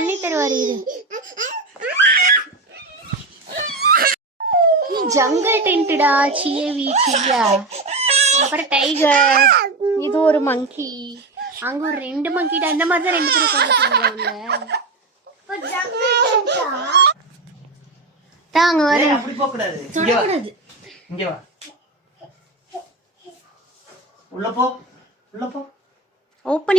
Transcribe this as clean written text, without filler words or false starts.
பண்ணி தருவாரு. இது ஜங்கல் டென்ட்டா. சிஏவி சியா. அப்புறம் டைகர். இது ஒரு மங்கி. அங்க ஒரு 2 மங்கிட்ட அந்த மாதிரி தான் 2 பேரும் உட்காந்துருக்காங்க. தாங்க வர அப்படி போக கூடாது. தொடக்கூடாது. இங்க வா. உள்ள போ. உள்ள போ. ஓப்பன்